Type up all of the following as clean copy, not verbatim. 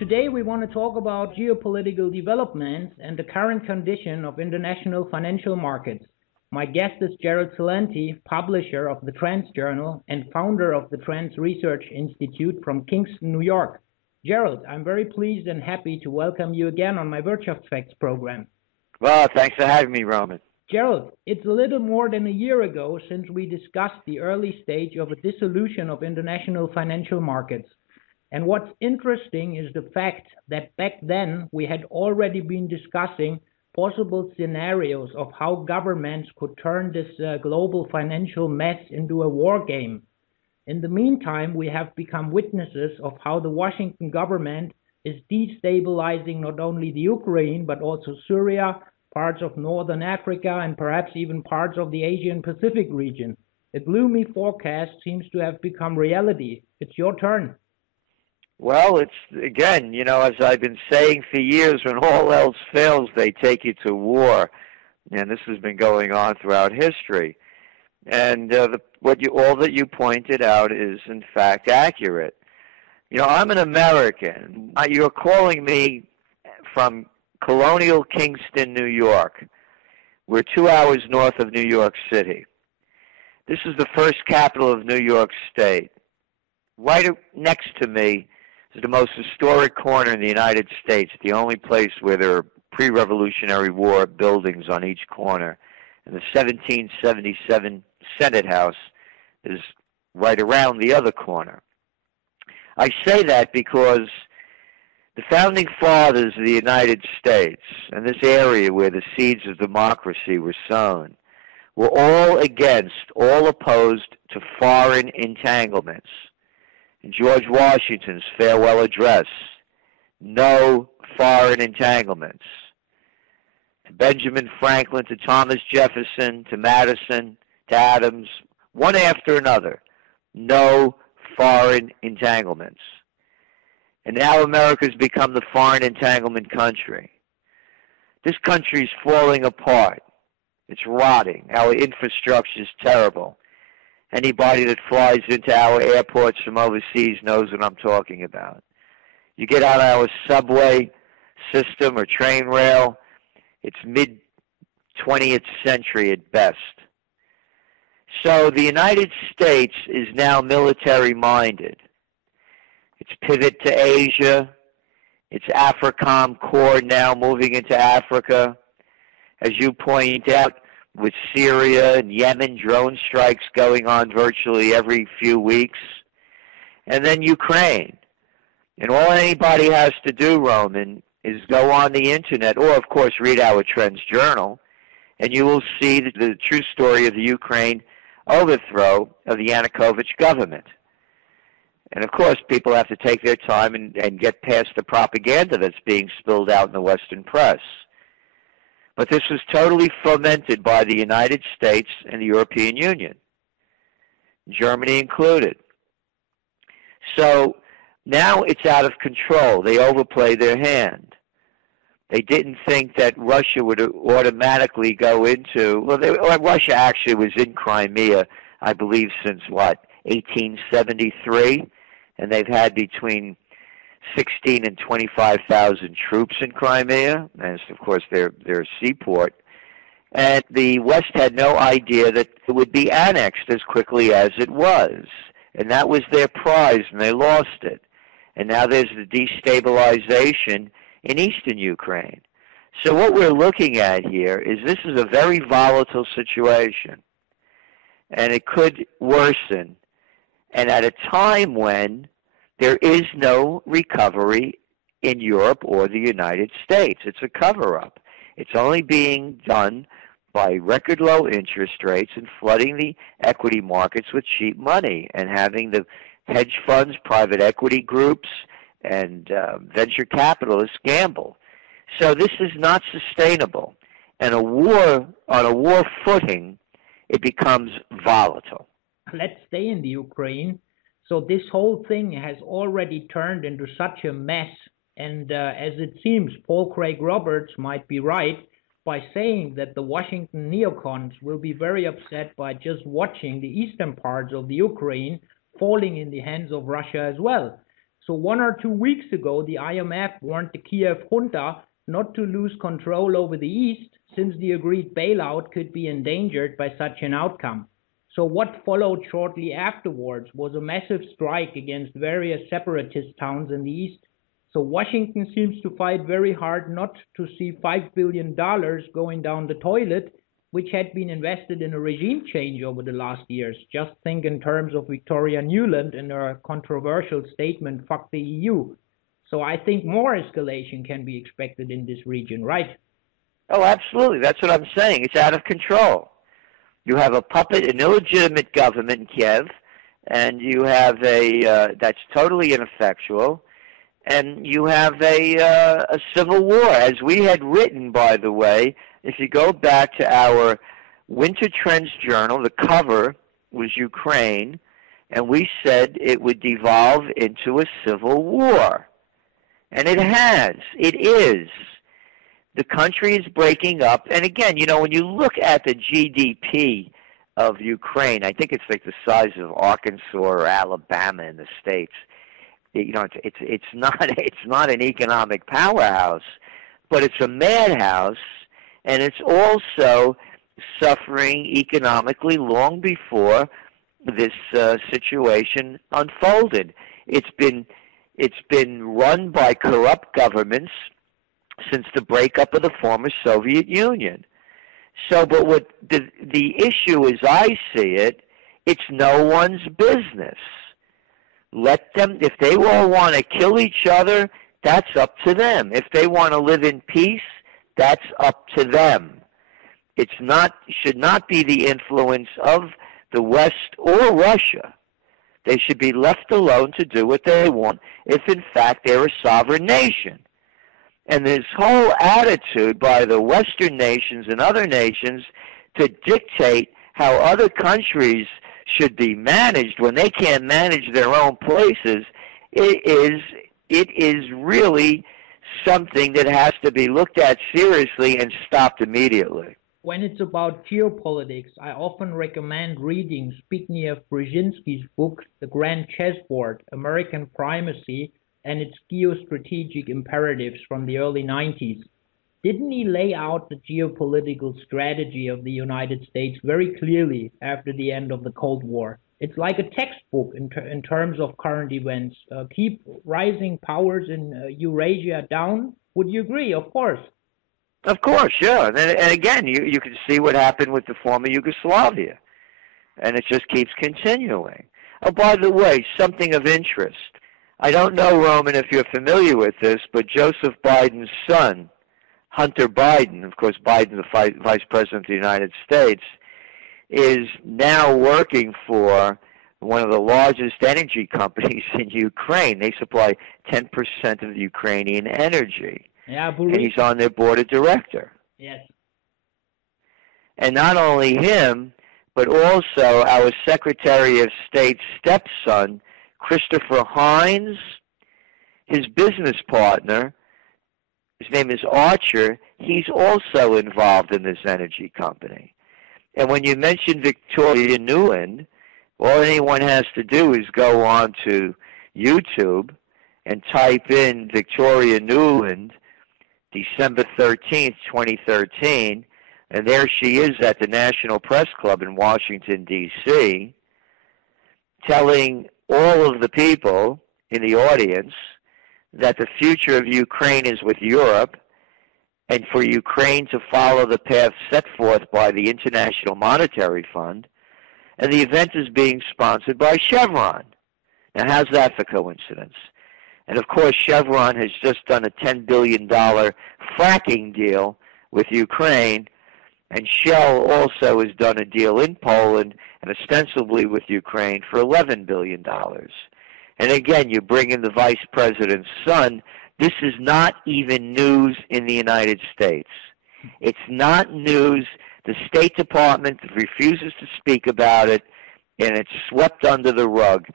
Today we want to talk about geopolitical developments and the current condition of international financial markets. My guest is Gerald Celente, publisher of the TrendsJournal and founder of the TrendsResearchInstitute from Kingston, New York. Gerald, I'm very pleased and happy to welcome you again on my Wirtschaftsfacts program. Well, thanks for having me, Roman. Gerald, it's a little more than a year ago since we discussed the early stage of a dissolution of international financial markets. And what's interesting is the fact that back then we had already been discussing possible scenarios of how governments could turn this global financial mess into a war game. In the meantime, we have become witnesses of how the Washington government is destabilizing not only the Ukraine, but also Syria, parts of Northern Africa, and perhaps even parts of the Asian Pacific region. A gloomy forecast seems to have become reality. It's your turn. Well, it's, again, as I've been saying for years, when all else fails, they take you to war. And this has been going on throughout history. And all that you pointed out is, in fact, accurate. I'm an American. You're calling me from colonial Kingston, New York. We're 2 hours north of New York City. This is the first capital of New York State. Right next to me is the most historic corner in the United States, the only place where there are pre-Revolutionary War buildings on each corner. And the 1777 Senate House is right around the other corner. I say that because the founding fathers of the United States, and this area where the seeds of democracy were sown, were all opposed to foreign entanglements. In George Washington's farewell address, no foreign entanglements. To Benjamin Franklin, to Thomas Jefferson, to Madison, to Adams, one after another, no foreign entanglements. And now America's become the foreign entanglement country. This country's falling apart. It's rotting. Our infrastructure is terrible. Anybody that flies into our airports from overseas knows what I'm talking about. You get on our subway system or train rail, it's mid-20th century at best. So the United States is now military-minded. Its pivot to Asia, its AFRICOM core now moving into Africa. As you point out, with Syria and Yemen, drone strikes going on virtually every few weeks. And then Ukraine. And all anybody has to do, Roman, is go on the internet, or of course read our TrendsJournal, and you will see the true story of the Ukraine overthrow of the Yanukovych government. And of course, people have to take their time and get past the propaganda that's being spilled out in the Western press. But this was totally fomented by the United States and the European Union, Germany included. So now it's out of control. They overplayed their hand. They didn't think that Russia would automatically go into, Russia actually was in Crimea, I believe, since 1873, and they've had between 16 and 25,000 troops in Crimea, and of course their seaport. And the West had no idea that it would be annexed as quickly as it was. And that was their prize, and they lost it. And now there's the destabilization in eastern Ukraine. So what we're looking at here is this is a very volatile situation. And it could worsen. And at a time when there is no recovery in Europe or the United States. It's a cover-up. It's only being done by record low interest rates and flooding the equity markets with cheap money and having the hedge funds, private equity groups, and venture capitalists gamble. So this is not sustainable. And on a war footing, it becomes volatile. Let's stay in the Ukraine. So this whole thing has already turned into such a mess, and as it seems, Paul Craig Roberts might be right by saying that the Washington neocons will be very upset by just watching the eastern parts of the Ukraine falling in the hands of Russia as well. So 1 or 2 weeks ago, the IMF warned the Kiev junta not to lose control over the East, since the agreed bailout could be endangered by such an outcome. So what followed shortly afterwards was a massive strike against various separatist towns in the East. So Washington seems to fight very hard not to see $5 billion going down the toilet, which had been invested in a regime change over the last years. Just think in terms of Victoria Nuland and her controversial statement, "Fuck the EU." So I think more escalation can be expected in this region, right? Oh, absolutely. That's what I'm saying. It's out of control. You have a puppet, an illegitimate government in Kiev, and you have a that's totally ineffectual, and you have a civil war, as we had written, by the way. If you go back to our Winter Trends Journal, the cover was Ukraine, and we said it would devolve into a civil war. And it has. It is. The country is breaking up. And again, you know, when you look at the GDP of Ukraine, I think it's like the size of Arkansas or Alabama in the States. You know, it's not an economic powerhouse, but it's a madhouse. And it's also suffering economically long before this situation unfolded. It's been run by corrupt governments since the breakup of the former Soviet Union. So, but what the issue is, I see it, it's no one's business. Let them, if they all want to kill each other, that's up to them. If they want to live in peace, that's up to them. Should not be the influence of the West or Russia. They should be left alone to do what they want if, in fact, they're a sovereign nation. And this whole attitude by the Western nations and other nations to dictate how other countries should be managed when they can't manage their own places, it is really something that has to be looked at seriously and stopped immediately. When it's about geopolitics, I often recommend reading Zbigniew Brzezinski's book, The Grand Chessboard, American Primacy and its Geostrategic Imperatives from the early 90s. Didn't he lay out the geopolitical strategy of the United States very clearly after the end of the Cold War? It's like a textbook in terms of current events. Keep rising powers in Eurasia down. Would you agree? Of course. Of course, yeah. And again, you can see what happened with the former Yugoslavia. And it just keeps continuing. Oh, by the way, something of interest. I don't know, Roman, if you're familiar with this, but Joseph Biden's son, Hunter Biden, of course, Biden, the Vice President of the United States, is now working for one of the largest energy companies in Ukraine. They supply 10% of the Ukrainian energy. Yeah, and he's on their board of director. Yes. And not only him, but also our Secretary of State's stepson, Christopher Hines, his business partner, his name is Archer, he's also involved in this energy company. And when you mention Victoria Nuland, all anyone has to do is go on to YouTube and type in Victoria Nuland, December 13th, 2013, and there she is at the National Press Club in Washington, D.C., telling all of the people in the audience that the future of Ukraine is with Europe, and for Ukraine to follow the path set forth by the International Monetary Fund, and the event is being sponsored by Chevron. Now, how's that for coincidence? And, of course, Chevron has just done a $10 billion fracking deal with Ukraine, and Shell also has done a deal in Poland and ostensibly with Ukraine for $11 billion. And, again, you bring in the vice president's son. This is not even news in the United States. It's not news. The State Department refuses to speak about it, and it's swept under the rug.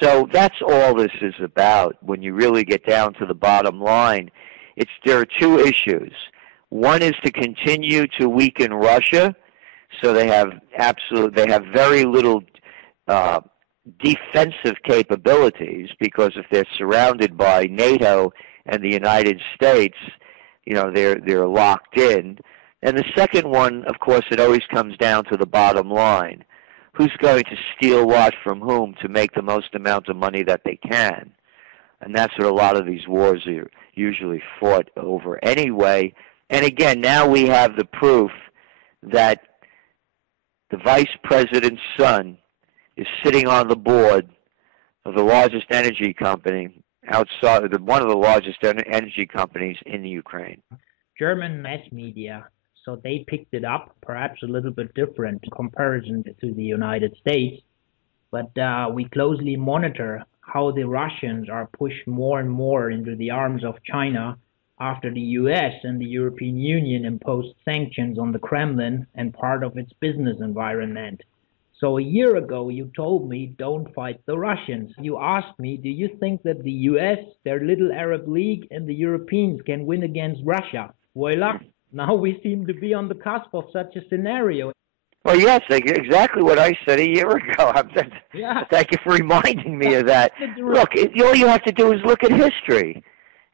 So that's all this is about when you really get down to the bottom line. There are two issues. One is to continue to weaken Russia, so they have very little defensive capabilities, because if they're surrounded by NATO and the United States, they're locked in. And the second one, of course, it always comes down to the bottom line. Who's going to steal what from whom to make the most amount of money that they can? And that's what a lot of these wars are usually fought over anyway. And again, now we have the proof that the vice president's son is sitting on the board of the largest energy company one of the largest energy companies in the Ukraine. German mass media, so they picked it up, perhaps a little bit different in comparison to the United States, but we closely monitor how the Russians are pushed more and more into the arms of China after the US and the European Union imposed sanctions on the Kremlin and part of its business environment. So a year ago, you told me, don't fight the Russians. You asked me, do you think that the US, their little Arab League, and the Europeans can win against Russia? Voila, now we seem to be on the cusp of such a scenario. Well, yes, exactly what I said a year ago. Yeah. Thank you for reminding me of that. Look, all you have to do is look at history.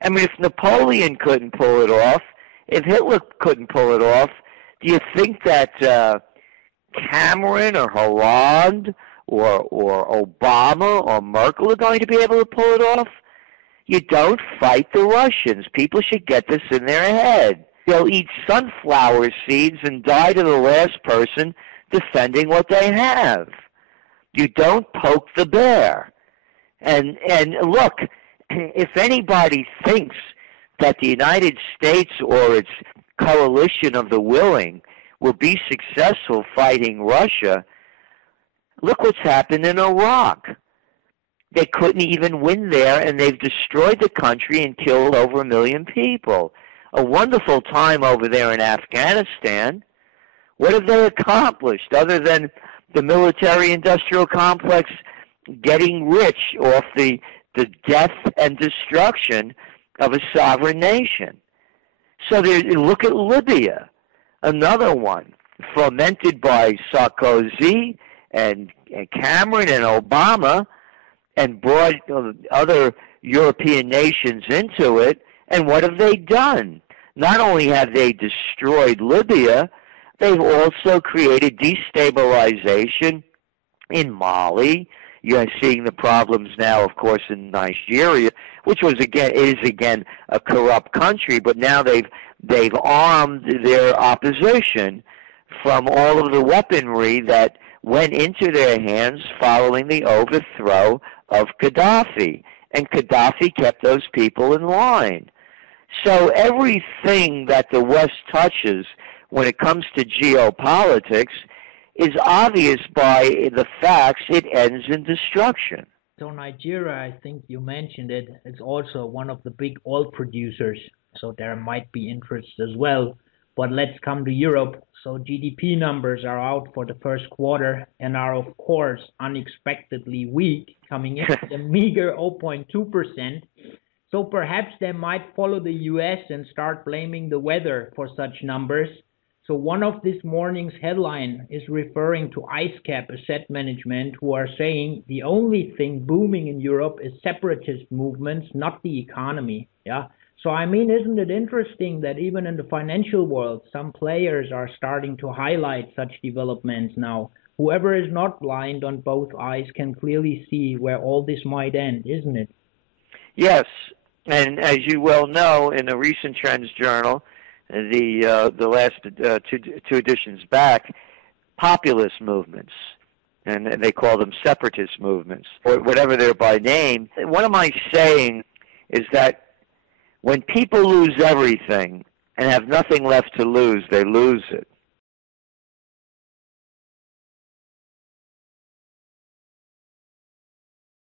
I mean, if Napoleon couldn't pull it off, if Hitler couldn't pull it off, do you think that Cameron or Hollande or Obama or Merkel are going to be able to pull it off? You don't fight the Russians. People should get this in their head. They'll eat sunflower seeds and die to the last person defending what they have. You don't poke the bear. And look, if anybody thinks that the United States or its coalition of the willing will be successful fighting Russia, look what's happened in Iraq. They couldn't even win there, and they've destroyed the country and killed over 1 million people. A wonderful time over there in Afghanistan. What have they accomplished other than the military-industrial complex getting rich off the death and destruction of a sovereign nation? So look at Libya, another one, fomented by Sarkozy and Cameron and Obama, and brought other European nations into it. And what have they done? Not only have they destroyed Libya, they've also created destabilization in Mali. You're seeing the problems now, of course, in Nigeria, which is again a corrupt country, but now they've armed their opposition from all of the weaponry that went into their hands following the overthrow of Gaddafi. And Gaddafi kept those people in line. So everything that the West touches when it comes to geopolitics is obvious by the facts it ends in destruction. So Nigeria, I think you mentioned it, it's also one of the big oil producers, so there might be interest as well. But let's come to Europe. So GDP numbers are out for the first quarter and are, of course, unexpectedly weak, coming in at a meager 0.2%. So perhaps they might follow the US and start blaming the weather for such numbers. So one of this morning's headline is referring to IceCap Asset Management, who are saying the only thing booming in Europe is separatist movements, not the economy. Yeah. So I mean, isn't it interesting that even in the financial world, some players are starting to highlight such developments now? Whoever is not blind on both eyes can clearly see where all this might end, isn't it? Yes, and as you well know, in a recent TrendsJournal, the last two editions back, populist movements, and they call them separatist movements, or whatever they're by name. What am I saying is that when people lose everything and have nothing left to lose, they lose it.